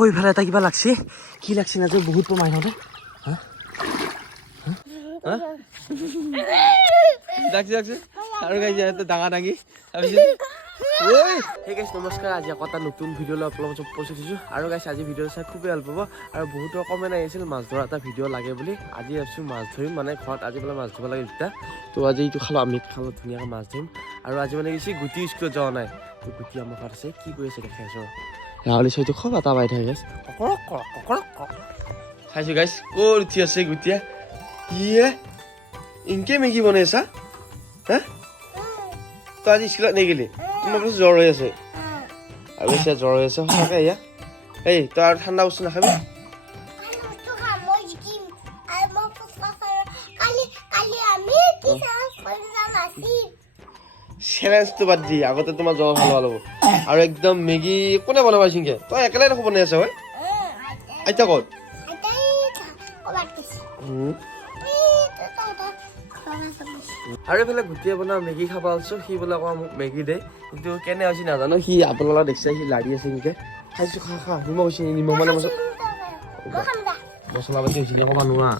কৈ ফেলে এটা কিবা লাগছে কি লাগছে না যে বহুত পমাই নতে হা হা লাগছে লাগছে আৰু গাইছে এটা ডাঙা ডাঙি ওই হে গাইছ নমস্কাৰ আজি আকৌ এটা নতুন ভিডিঅ' লৈ আপোনালোকক উপস্থিত হৈছোঁ আৰু গাইছ আজি ভিডিঅ' চাই খুবেই ভাল পাব আৰু বহুতৰ কমেণ্ট আহিছিল মাছ ধৰা এটা ভিডিঅ' লাগে বুলি আজি আছোঁ মাছ ধৰিম মানে ঘৰত আজি বোলে মাছ ধৰিব লাগে দুটা তো আজি এইটো খালোঁ আমি খালোঁ ধুনীয়াকৈ মাছ ধৰিম আৰু আজি মানে গৈছে গুটি স্কুলত যোৱা নাই তো গুটি আমাৰ ঘৰত আছে কি কৰি আছে দেখাই আছোঁ ৰাহুলি চৈটো খুব এটা বাই থাকে গাইছ খাইছোঁ গাইছ ক'ত উঠি আছে গুটিয়া ইয়ে ইনকে মেগী বনাইছা হা তই আজি স্কুলত নেগিলি তোমাৰ পিছত জ্বৰ হৈ আছে আৰু এতিয়া জ্বৰ হৈ আছে সঁচাকৈ এয়া এই তই আৰু ঠাণ্ডা বস্তু নাখাবি চেলেঞ্জটো বাদ দি আগতে তোমাৰ জ্বৰ ভাল হ'ব আৰু একদম মেগী কোনে বনাব চিংকে তই একেলাই দেখোন বনাই আছ হয় আইতা ক'ত আৰু এইফালে গুটিয়ে বনাওঁ মেগী খাব আছোঁ সি বোলে আকৌ মোক মেগী দে কিন্তু কেনে হৈছে নাজানো সি আপোনালোকে দেখিছে সি লাৰি আছে নেকি খাইছোঁ খা খা নিমখ হৈছে নিমখ মানে মছলা পাতি হৈছে অকণমান নোৱা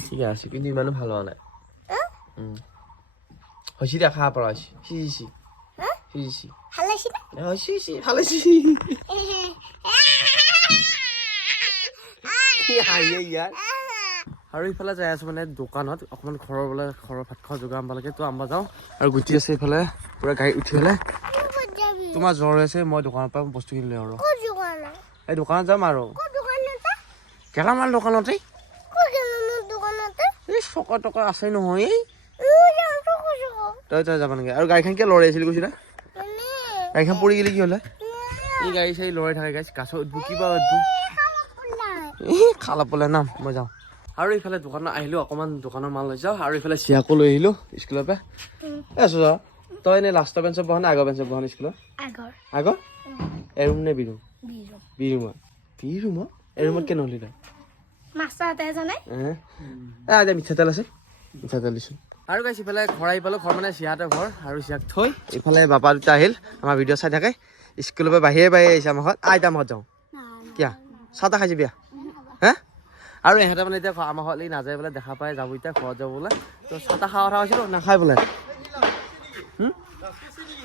ঠিক আছে কিন্তু ইমানো ভাল হোৱা নাই হৈছে দিয়া খা পৰা হৈছে সিজিছি সিজিছি ভাল হৈছে ইয়াৰ আৰু ইফালে যাই আছোঁ মানে দোকানত অকণমান ঘৰৰ বোলে ঘৰৰ ভাত খোৱা যোগাৰ আনিব লাগে তো আনিব যাওঁ আৰু গুটি আছে এইফালে পূৰা গাড়ী উঠি পেলাই তোমাৰ জ্বৰ আছে মই দোকানৰ পৰা বস্তু কিনিলোঁ আৰু এই দোকানত যাম আৰু গেলামাল দোকানতে এই চকা টকা আছে নহয় তই যাব নেকি আৰু গাড়ীখন কিয় লৰাই আছিলি কৈছিলা গাড়ীখন পৰি গ'লে কি হ'লে এই গাড়ী চাড়ী লৰাই থাকে গাইছ গাছৰ উঠবোৰ কিবা উঠবোৰ খালা পলাই নাম মই যাওঁ আৰু এইফালে দোকানত আহিলোঁ অকণমান দোকানৰ মাল লৈ যাওঁ আৰু এইফালে চিয়াকো লৈ আহিলোঁ স্কুলৰ পৰা আছোঁ যা তই এনেই লাষ্টৰ বেঞ্চত বহা নে আগৰ বেঞ্চত বহা স্কুলত আগৰ এ ৰুম নে বি ৰুম বি ৰুমত এ ৰুমত কেনে হ'লি তই এতিয়া মিঠাতেল আছে মিঠাতেল দিছোঁ আৰু গাইছ ইফালে ঘৰ আহি পালোঁ ঘৰ মানে চিয়াহঁতৰ ঘৰ আৰু চিয়াক থৈ ইফালে বাপা দুটা আহিল আমাৰ ভিডিঅ' চাই থাকে স্কুলৰ পৰা বাহিৰে আহিছে আমাৰ ঘৰত আইতা ঘৰত যাওঁ কিয়া চাহ তাহ খাইছে বিয়া হে আৰু ইহঁতে মানে এতিয়া আমাৰ ঘৰলৈ নাযায় বোলে দেখা পাই যাব এতিয়া ঘৰত যাব বোলে তো চাহ তাহ খোৱা কথা কৈছিলোঁ নাখায় বোলে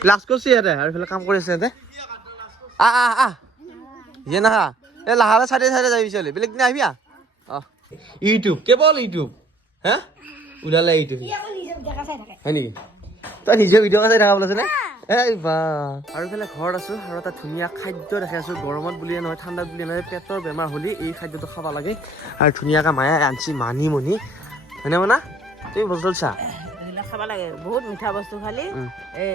ক্লাছ কৰিছে ইহঁতে আৰু এইফালে কাম কৰি আছে ইহঁতে ইয়ে নাহা এই লাহে চাইডে চাইডে যাবি চলি বেলেগ দিনা আহিবি অঁ ইউটিউব কেৱল ইউটিউব হে ওলালে ইউটিউব হয় নেকি তই নিজে ভিডিঅ' চাই দেখা বোলে নে এই বা আৰু এইফালে ঘৰত আছোঁ আৰু এটা ধুনীয়া খাদ্য দেখাই আছোঁ গৰমত বুলিয়ে নহয় ঠাণ্ডাত বুলিয়ে নহয় পেটৰ বেমাৰ হ'লে এই খাদ্যটো খাব লাগে আৰু ধুনীয়াকৈ মায়ে আনছি মানিমুনি হয়নে মানা তুমি বস্তু চা খাব লাগে বহুত মিঠা বস্তু খালি এই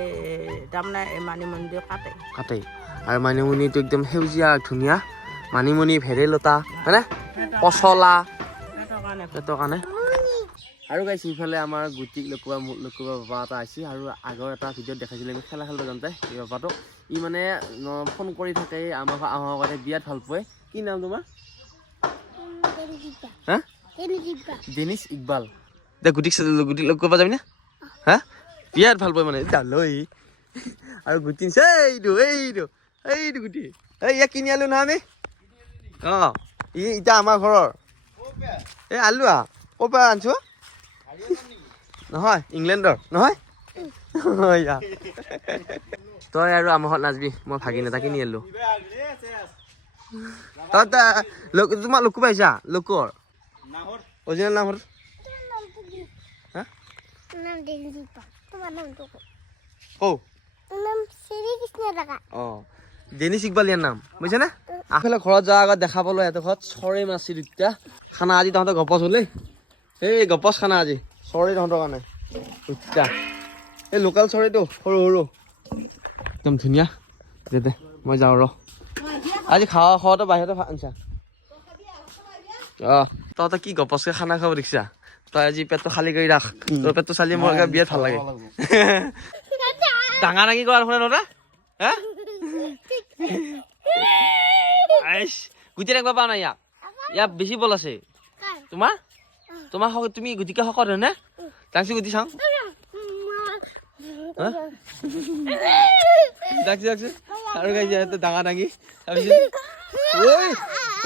তাৰমানে মানিমুনিটো কাটে আৰু মানিমুনিটো একদম সেউজীয়া ধুনীয়া মানিমুনি ভেদাইলতা হয়নে পচলা পেটৰ কাৰণে আৰু গাইছে ইফালে আমাৰ গুটিক লকুবা বাবা এটা আহিছে আৰু আগৰ এটা ভিডিঅ'ত দেখাইছিলে আমি খেলা খেলিব যাওঁতে এই বাবাটোক ই মানে ফোন কৰি থাকে আমাৰ আগতে বিয়াত ভাল পায় কি নাম তোমাৰ হা ডেনিছ ইকবাল এতিয়া গুটিক লগ কৰিব যাবি না হা বিয়াত ভাল পায় মানে লৈ আৰু গুটি নিছে এইটো গুটি এই ইয়াক কিনি আলো নহয় আমি অঁ ই এতিয়া আমাৰ ঘৰৰ এই আলু ক'ৰ পৰা আনিছোঁ নহয় ইংলেণ্ডৰ নহয় তই আৰু আমাৰ ঘৰত নাযাবি মই ভাগিন এটা কিনি আনিলোঁ তই তোমাৰ লকু পাইছা লকুৰ অৰিজিনেল নাম অঁ ডেনিছ ইকবাল ইয়াৰ নাম বুজিছে নে আগফালে ঘৰত যোৱাৰ আগত দেখা পালোঁ সিহঁতৰ ঘৰত চৰে মাছ দুটা খানা আজি তহঁতৰ গপচ হ'লেই এই গপচ খানা আজি চৰে তহঁতৰ কাৰণে দুটা এই লোকেল চৰাইটো সৰু একদম ধুনীয়া দে মই যাওঁ ৰ আজি খোৱাটো বাহিৰতে আনিছা অঁ তহঁতে কি গপচকৈ খানা খাব দেখিছা তই আজি পেটটো খালী কৰি ৰাখ তোৰ পেটটো চালি মোৰ বিয়াত ভাল লাগে ডাঙা ডাঙি কৰা শুনে তহঁতে হে গুটি ৰাখিব পৰা নাই ইয়াক বেছি বল আছে তোমাৰ তুমি গুটিকে শকত হয় নে ডাঙচি গুটি চাওঁ ডাকছি আৰু গাইছে ডাঙা ডাঙি তাৰপিছত ঐ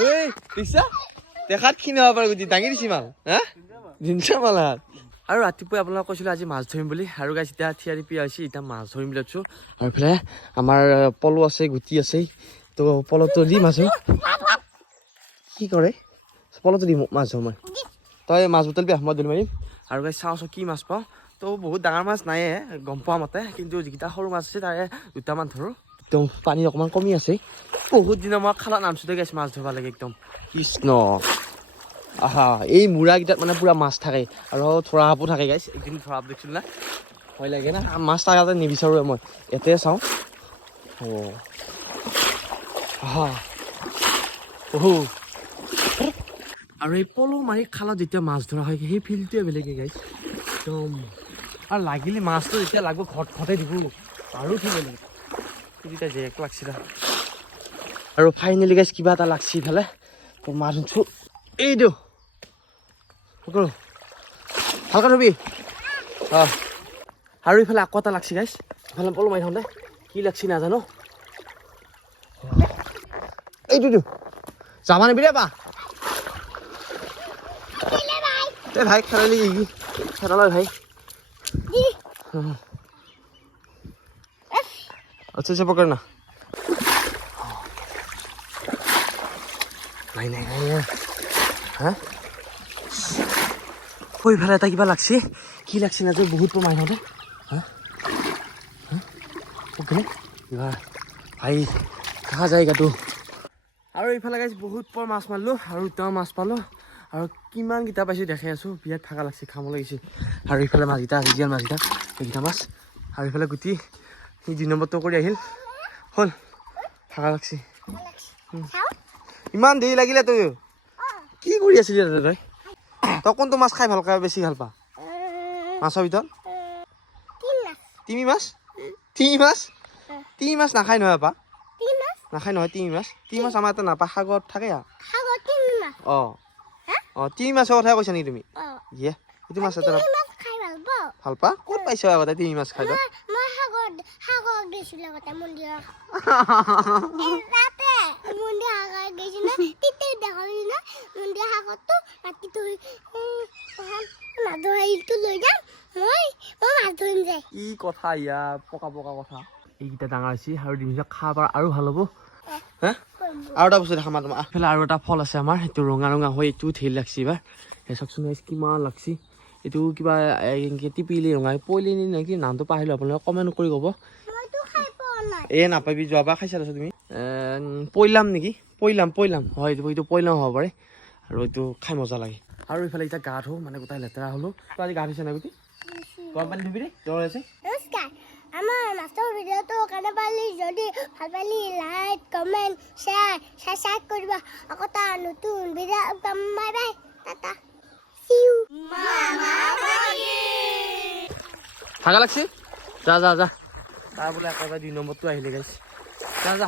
ঐ দিছা দেখাত ক্ষীণ হ'ব পাৰে গুটি দাঙি দিছি মাল হা দিনছা মাল হাত আৰু ৰাতিপুৱা আপোনালোকক কৈছিলোঁ আজি মাছ ধৰিম বুলি আৰু গাইছ এতিয়া থিয়াৰি পিয়া হৈছে এতিয়া মাছ ধৰিম বুলি ভাবিছোঁ আৰু এইফালে আমাৰ পল আছে গুটি আছে তো পলটো দি মাছ ধৰিম কি কৰে পলটো দি মাছ ধৰোঁ মই তই মাছ বুটল বিয়া মই ধৰি মাৰিম আৰু গাইছ চাওঁচোন কি মাছ পাওঁ তো বহুত ডাঙৰ মাছ নাইয়ে গম পোৱা মতে কিন্তু যিকেইটা সৰু মাছ আছে তাৰে দুটামান ধৰোঁ একদম পানী অকণমান কমি আছে বহুত দিনৰ মই খালা নামচোতে গাইছ মাছ ধৰিব লাগে একদম কৃষ্ণ আহা এই মূৰাকেইটাত মানে পুৰা মাছ থাকে আৰু থৰা সাপো থাকে গাইছ একদিন থৰা সাপ দেখিছিল না ভয় লাগে না মাছ তাতে নিবিচাৰোঁ মই ইয়াতে চাওঁ অঁ আহা অহু আৰু এই পল মাৰি খালত যেতিয়া মাছ ধৰা হয় সেই ফিল্ডটোৱে বেলেগে গাইছ একদম আৰু লাগিলে মাছটো যেতিয়া লাগব ঘট ঘটে দিব আৰু উঠিব লাগে তেতিয়া জেক লাগছিল আৰু ফাইনেলি গাইছ কিবা এটা লাগছি ইফালে তো মাছ ধৰিছোঁ এইটো সকলো ভালকৈ ধৰিবি অঁ আৰু ইফালে আকৌ এটা লাগছি গাইছ ইফালে পল মাৰি থাকোঁতে কি লাগছি নাজানো এইটোতো যাবা নিবি দে বা ए भाई खेला ली खेला लो भाई अच्छे से पकड़ना नहीं नहीं नहीं हाँ कोई भला था कि बात लक्ष्य की लक्ष्य ना जो बहुत पर मायने होते हाँ हाँ ओके यार भाई कहाँ जाएगा तू और इफाले गाइस बहुत पर माছ मारलो और इतना माছ पालो আৰু কিমান কিটা পাইছোঁ দেখাই আছোঁ বিৰাট ভাগা লাগছে খাব লাগিছে আৰু ইফালে মাছকেইটা আছে জীয়াল মাছকেইটা সেইকেইটা মাছ আৰু ইফালে গুটি সি 2 নম্বৰটো কৰি আহিল হ'ল ভাগা লাগছে ইমান দেৰি লাগিলে তই কি কৰি আছিলি তই তই কোনটো মাছ খাই বেছি ভাল পা মাছৰ ভিতৰত তিমি মাছ নাখায় নহয় আপা নাখায় নহয় তিমি মাছ আমাৰ এটা নাপা সাগৰত থাকে অঁ অঁ তিমি মাছৰ কথা কৈছা নেকি তুমি ইয়ে এইটো মাছ এটা ভাল পা ক'ত পাইছ আগতে তিমি মাছ খাই কি কথা ইয়া পকা পকা কথা এইকেইটা ডাঙৰ হৈছে আৰু দিনবিলাক খাব আৰু ভাল হ'ব হা আৰু এটা বস্তু দেখা মাত এইফালে আৰু এটা ফল আছে আমাৰ সেইটো ৰঙা ৰঙা হৈ এইটো ঢেৰ লাগছি এইবাৰ এই চাওকচোন কিমান লাগছি এইটো কিবা টিপিলি ৰঙাই পইলি নেকি নামটো পাহৰিলোঁ আপোনালোকে কমেণ্ট কৰি ক'ব এই নাপাবি যোৱাবাৰ খাইছা তুমি পইলাম নেকি পইলাম হয় এইটো পইলাম হ'ব পাৰে আৰু এইটো খাই মজা লাগে আৰু ইফালে এতিয়া গা ধোঁ মানে গোটাই লেতেৰা হ'লোঁ তই আজি গা ধুইছা নাই গুটি গৰম পানী ধুবি দেই জ্বৰ আছে আমাৰ মাছৰ ভিডিঅ'টো কাৰণে পালি যদি ভাল পালি লাইক কমেণ্ট শ্বেয়াৰ ছাবস্ক্ৰাইব কৰিবা আকৌ এটা নতুন ভিডিঅ' পাম বাই বাই টাটা সি ইউ ভাগা লাগছি যা যা যা তাৰ বোলে একেবাৰে 2 নম্বৰটো আহিলে গাইছ যা যা